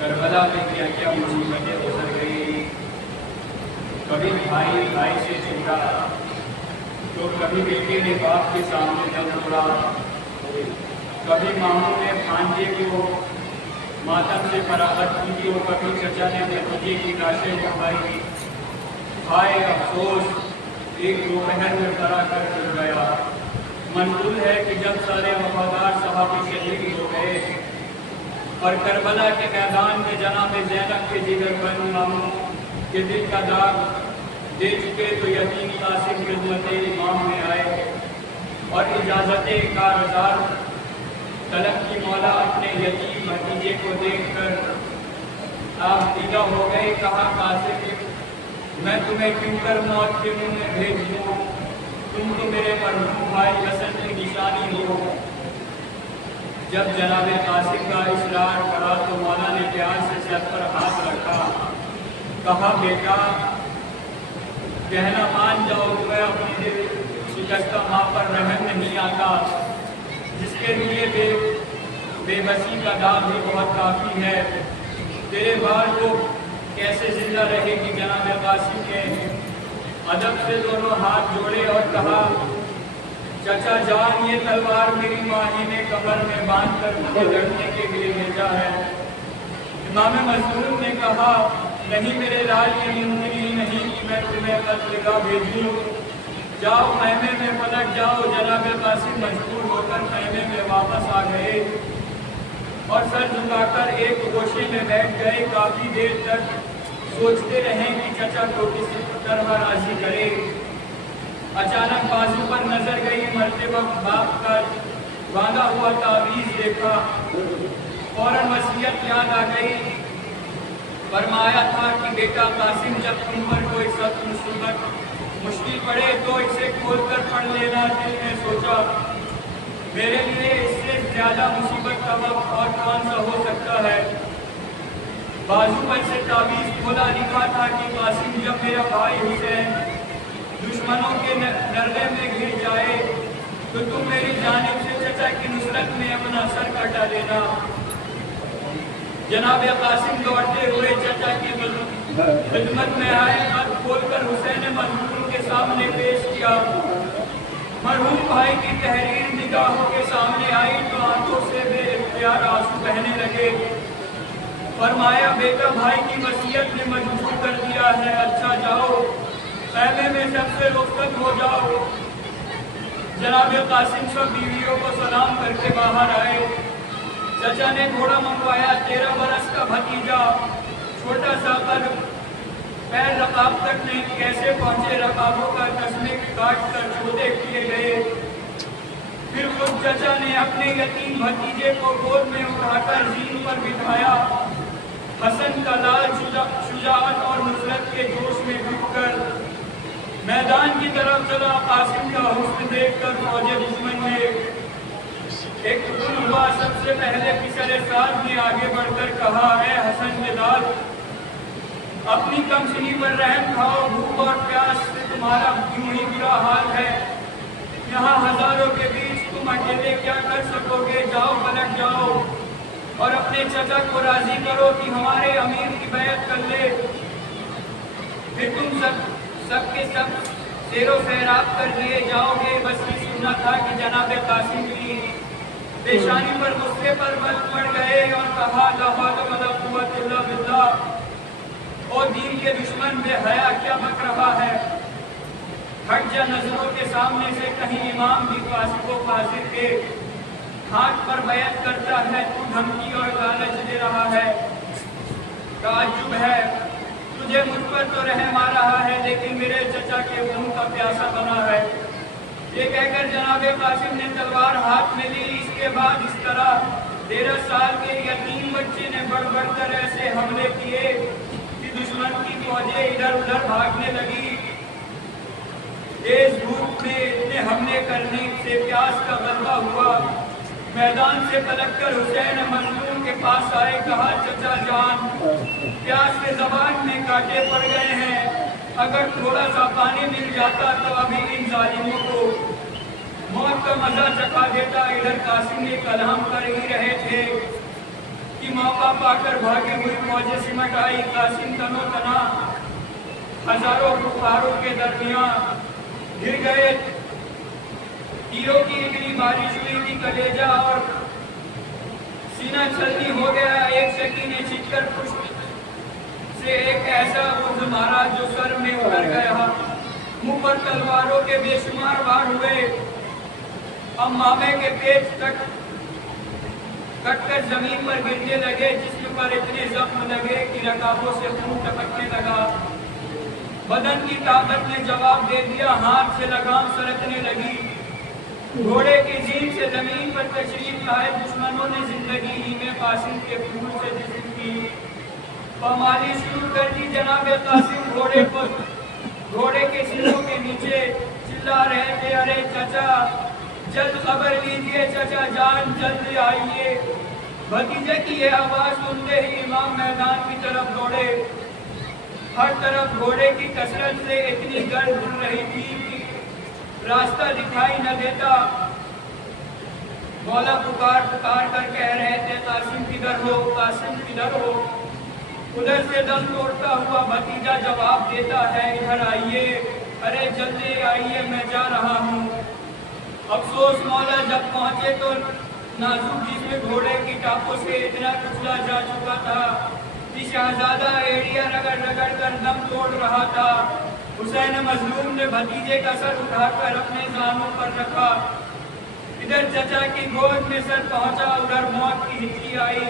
Karbala में क्या क्या मुसीबतें गुजर गई। कभी भाई भाई से छूटा, तो कभी बेटे ने बाप के सामने दम तोड़ा, कभी मामू ने भांजे को मातम से फरागत की, और कभी चचा ने भतीजे की लाशें उठाई। हाय अफसोस, एक दोपहर में फरा कर गिर गया। मंजूर है कि जब सारे वफादार सहाबी शहीद हो गए और करबला के मैदान में जनाब ज़ैनब के जिगर बन मामू के दिल का दाग दे चुके, तो यतीम कासिम खिदमत इमाम में आए और इजाज़त कारज़ार तलब की। मौला अपने यतीम भतीजे को देखकर आप दीदा हो गए। कहा, कासिम, मैं तुम्हें क्यों कर मौत के मुँह में भेज दूँ? तुम तो मेरे मरहूम भाई हसन की निशानी हो। जब जनाब कासिम का इसरार करा तो मौला ने प्यार से सर पर हाथ रखा। कहा, बेटा, कहना मान जाओ, तुम्हें अपनी दिल शिकस्ता माँ पर रहम नहीं आता, जिसके लिए बेबसी का दाग भी बहुत काफ़ी है। तेरे बाद तो कैसे जिंदा रहेगी। जनाब कासिम ने अदब से दोनों हाथ जोड़े और कहा, चचा जान, ये तलवार मेरी माही ने कमर में बांध कर मुझे लड़ने के लिए भेजा है। इमाम मज़लूम ने कहा, नहीं मेरे लाल, ये मुमकिन ही नहीं कि मैं तुम्हें कत्ल भेजूं। जाओ खैमे में पलट जाओ। जनाब कासिम मजबूर होकर खैमे में वापस आ गए और सर झुकाकर एक गोशे में बैठ गए। काफी देर तक सोचते रहे कि चचा को किसी तरह राजी करे। अचानक बाजू पर नजर गई। मरते वक्त बाप का बांधा हुआ तावीज देखा। फौरन वसीयत याद आ गई। फरमाया था कि बेटा कासिम, जब तुम पर कोई सख्त मुसीबत मुश्किल पड़े तो इसे खोलकर पढ़ लेना। दिल ने सोचा, मेरे लिए इससे ज्यादा मुसीबत का वक्त और कौन सा हो सकता है। बाजू पर से तावीज खोला। लिखा था कि कासिम, जब मेरा भाई हुसैन दुश्मनों के नरगे में घिर जाए तो तुम मेरी जानिब से चचा की नुसरत में अपना सर कटा लेना। जनाब कासिम दौड़ते हुए चचा की खिदमत में आए। खत खोलकर हुसैन मजलूम के सामने पेश किया। मरहूम भाई की तहरीर निगाहों के सामने आई तो आंखों से बेइख्तियार आंसू बहने लगे। फरमाया, बेटा भाई की वसीयत ने मजबूर कर दिया है। अच्छा जाओ, खैमे में सबसे रुखसत हो जाओ। जनाब कासिम सब बीवियों को सलाम करके बाहर आए। चचा ने घोड़ा मंगवाया। 13 बरस का भतीजा छोटा सा कर पैर रकाब तक नहीं कैसे पहुंचे। रकाबों का तस्मे काट कर छोटे किए गए। फिर खुद चचा ने अपने यतीम भतीजे को गोद में उठाकर जीन पर बिठाया। हसन का लाल शुजाअत और नुसरत के जोश में डूबकर मैदान की तरफ चला। कासिम का हुस्न देखकर फौजे दुश्मन में एक हुआ। सबसे पहले पिछले साल ने आगे बढ़कर कहा, है हसन के लाल, अपनी कमसिनी पर रहम खाओ। भूख और प्यास से तुम्हारा यूं ही बुरा हाल है। यहाँ हजारों के बीच तुम अकेले क्या कर सकोगे। जाओ, पलट जाओ और अपने चचा को राजी करो कि हमारे अमीर की बैत कर ले। फिर तुम सबके सब शेरो सैराब कर दिए जाओगे। बस ये सुनना था कि जनाब कासिम की पेशानी पर गुस्से पर बल पड़ गए और कहा, ला हौला वला कुव्वता इल्ला बिल्लाह। और दीन के दुश्मन बेहया क्या बक रहा है। हट जा नजरों के सामने से। कहीं इमाम भी कासिम को फासिल के हाथ पर बैत करता है। तू धमकी और लालच दे रहा है। ताज्जुब है, तुझे मुझ पर तो रहम आ रहा है लेकिन मेरे चचा के खून का प्यासा बना है। ये कहकर जनाब कासिम ने तलवार हाथ में ली। इसके बाद इस तरह 13 साल के यतीम बच्चे ने बढ़ बढ़कर ऐसे हमले किए कि दुश्मन की फौजें इधर उधर भागने लगी। तेज धूप में इतने हमले करने से प्यास का गलबा हुआ। मैदान से पलटकर हुसैन मजलूम के पास आए। कहा, चचा जान, प्यास के जबान में कांटे पड़ गए हैं। अगर थोड़ा सा पानी मिल जाता तो अभी इन जालिमों को मौत का मजा चखा देता। इधर कासिम ने कलाम कर ही रहे थे कि मौका पाकर भागी हुई फौजें सिमट आई। कासिम तनो तना हजारों कुफारों के दरमियान गिर गए। तीरों की इतनी बारिश हुई कि कलेजा और सीना छलनी हो गया। एक शकी ने छिटकर पुष्प से एक ऐसा बुर्ज मारा जो सर में उतर गया। मुंह पर तलवारों के बेशुमार वार हुए। अब मामे के पेट तक कटकर जमीन पर गिरने लगे, जिस्म पर इतने जख्म लगे कि रकाबों से खून टपकने लगा। बदन की ताकत ने जवाब दे दिया। हाथ से लगाम सरकने लगी। घोड़े की जीन से जमीन पर तशरीफ लाए दुश्मनों ने जिंदगी ही में कासिम के खून से जिस्म की पामाली शुरू कर दी। जनाब कासिम घोड़े के सिरों के नीचे चिल्ला रहे थे, अरे चचा जल्द खबर लीजिए, चचा जान जल्द आइए। भतीजे की यह आवाज सुनते ही इमाम मैदान की तरफ दौड़े। हर तरफ घोड़े की कसरत से इतनी गर्द उड़ रही थी कि रास्ता दिखाई न देता। मौला पुकार पुकार कर कह रहे थे, कासिम किधर हो, कासिम किधर हो। उधर से दम तोड़ता हुआ भतीजा जवाब देता है, इधर आइए, अरे जल्दी आइए, मैं जा रहा हूँ। अफसोस मौला, जब पहुंचे तो नाजुक जिस्म घोड़े की टापों से इतना कुचला जा चुका था कि शहजादा एड़िया रगड़ रगड़ कर दम तोड़ रहा था। हुसैन मजलूम ने भतीजे का सर उठाकर अपने जामों पर रखा। इधर चचा की गोद में सर पहुंचा, उधर मौत की हिचकी आई।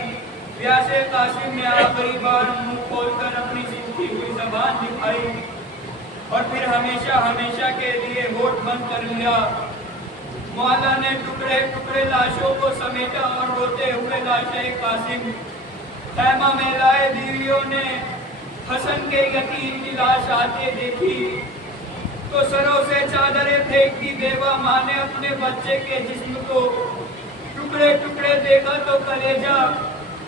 प्यासे कासिम ने आखिरी बार मुंह खोलकर अपनी जिंदगी हुई जबान दिखाई और फिर हमेशा हमेशा के लिए होठ बंद कर लिया। मौला ने टुकड़े टुकड़े लाशों को समेटा और रोते हुए लाशें कासिम खैमा में लाए बीवियों ने हसन के यतीम की लाश आते देखी तो सरों से चादरें फेंक दी। बेवा माँ ने अपने बच्चे के जिस्म को टुकड़े टुकड़े देखा तो कलेजा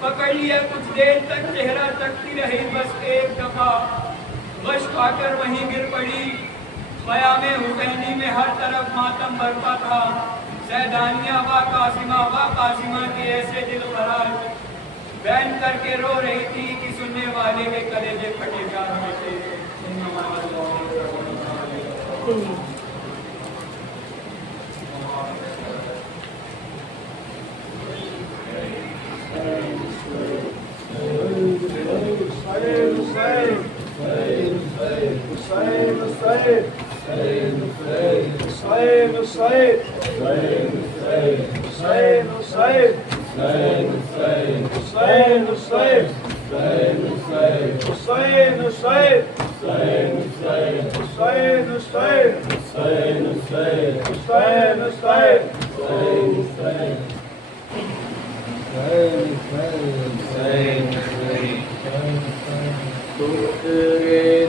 पकड़ लिया। कुछ देर तक चेहरा तकती रही, बस एक दफा बश पाकर वहीं गिर पड़ी। क़याम हुसैनी में हर तरफ मातम बरपा था। सैदानिया व कासिमा के ऐसे दिल खराज बैन करके रो रही थी कि सुनने वाले के कलेजे फटे जा रहे थे।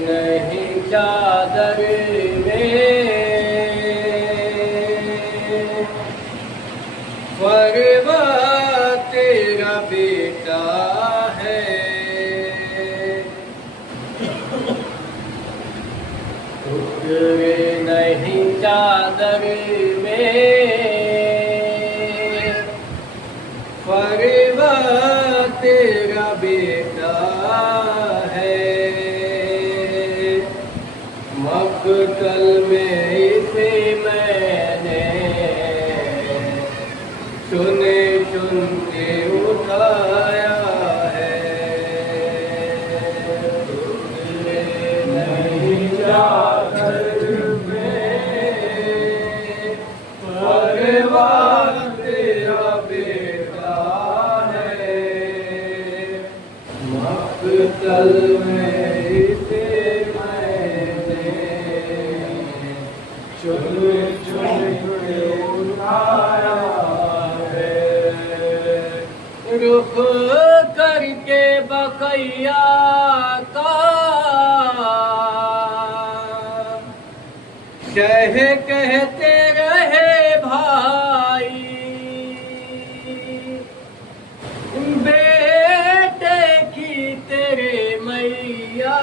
नहीं चादर फरवा तेरा बेटा है। नहीं चादर में फरवा तेरा बेटा है। मक्तल में इसे मैंने चुने चुन के उठाया है। नहीं चादर में फरवा तेरा बेटा है। मक्तल में इसे मैंने चुन चुन के उठाया। रुख करके बकैया का कहते रहे भाई, बेटे की तेरे मैया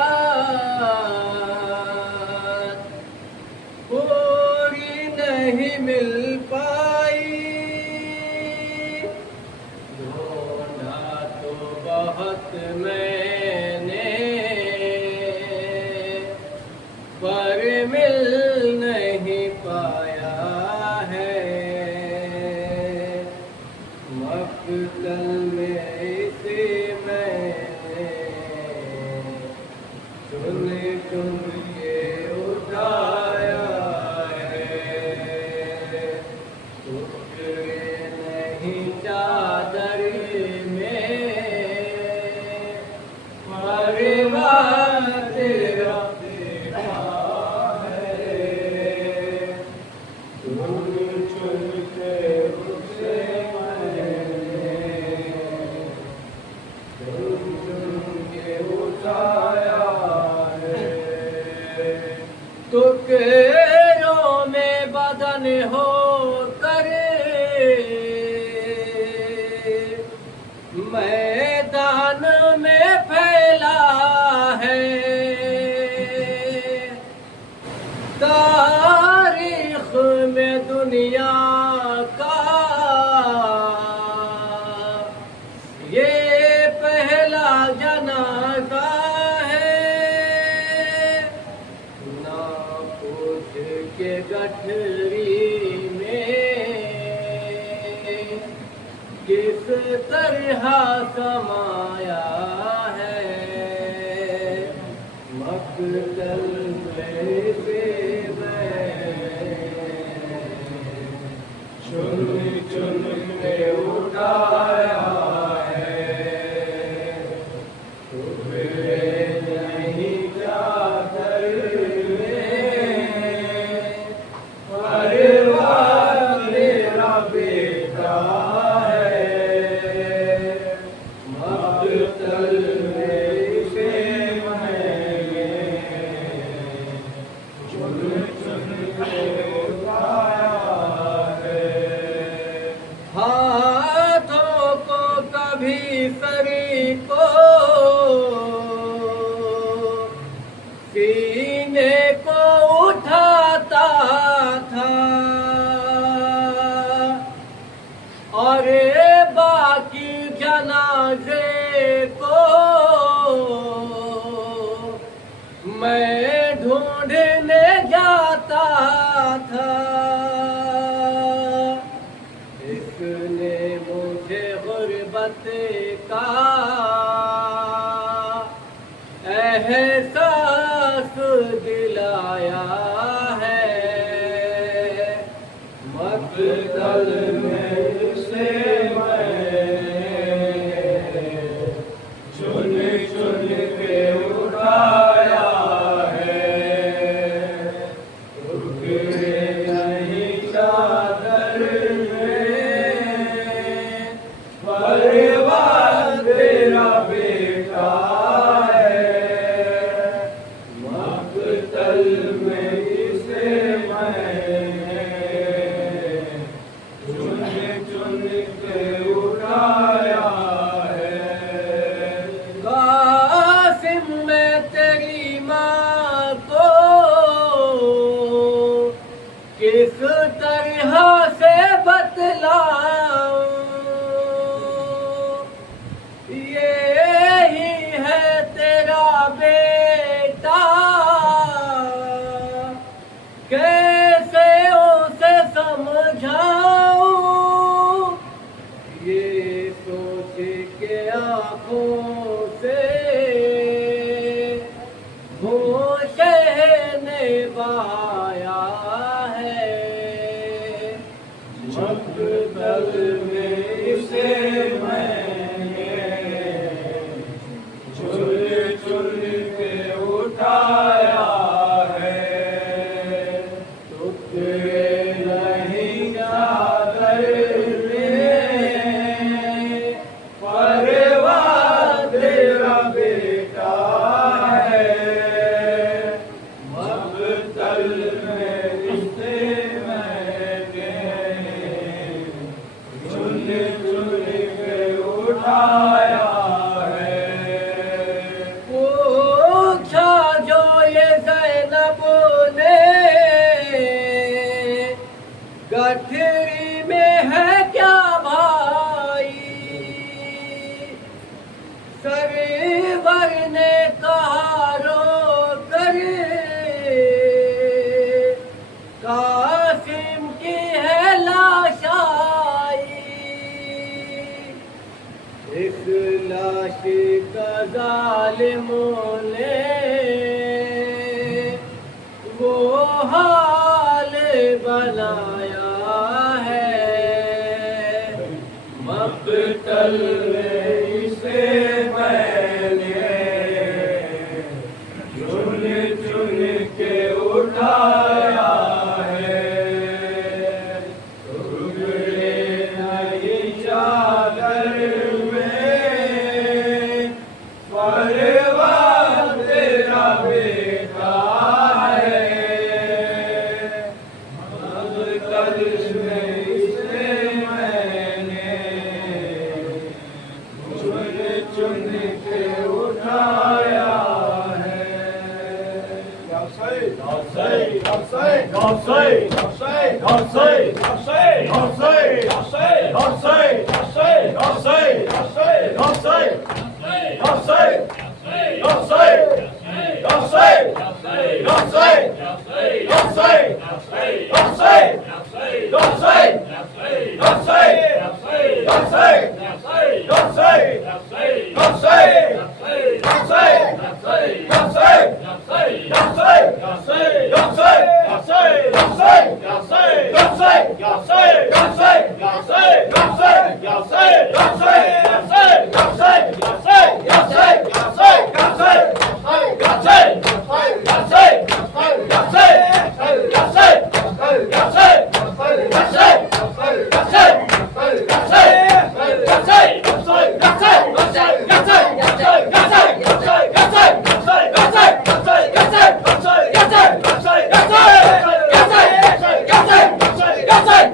पूरी नहीं मिल पाई। बहुत मैंने पर मिल नहीं पाया है। मक्तल में इसे मैंने चुन चुन के उठाया है। टुकड़े नहीं चादर तेरा बेटा है। चुन चुन के उसे मैंने चुन चुन के उठाया है। मकतल में से चुन चुन के उठाया है, तुम्हें नहीं चादर में परिवार मेरा बेटा है, मकतल में से मैंने चुन चुन के उठाया। हाथों को कभी सरी को सीने को उठाता था, और बाकी जनाजे को मैं ढूंढने जाता था। इसने मुझे गुर्बत का एहसास दिलाया है, मकतल में से मैंने चुन चुन के उठाया है, रुके नहीं चादर परिवार तेरा बेटा है, मकतल में इसे मैंने चुन चुन के उठाया है। कासिम मैं तेरी माँ को किस तरह से बतलाऊं, कैसे उसे समझाऊं, ये सोच के आँखों से होशने बहाया है, मकतल में इसे मैंने चुन चुन के उठाया है, नहीं चादर में परिवार तेरा बेटा है, मकतल में इसे मैंने चुन चुन के उठाया है। पूछा जो ये ज़ैनब ने गठरी में है क्या भाई, सरवर ने कहा रो कर कासिम की है लाश आई, इस लाश का जालिमों ने वो हाल बनाया है, मकतल में इसे मैंने चुन चुन के उठाया है, रुके नहीं चादर में परिवार तेरा बेटा है, मकतल में इसे मैंने चुन के उठाया है।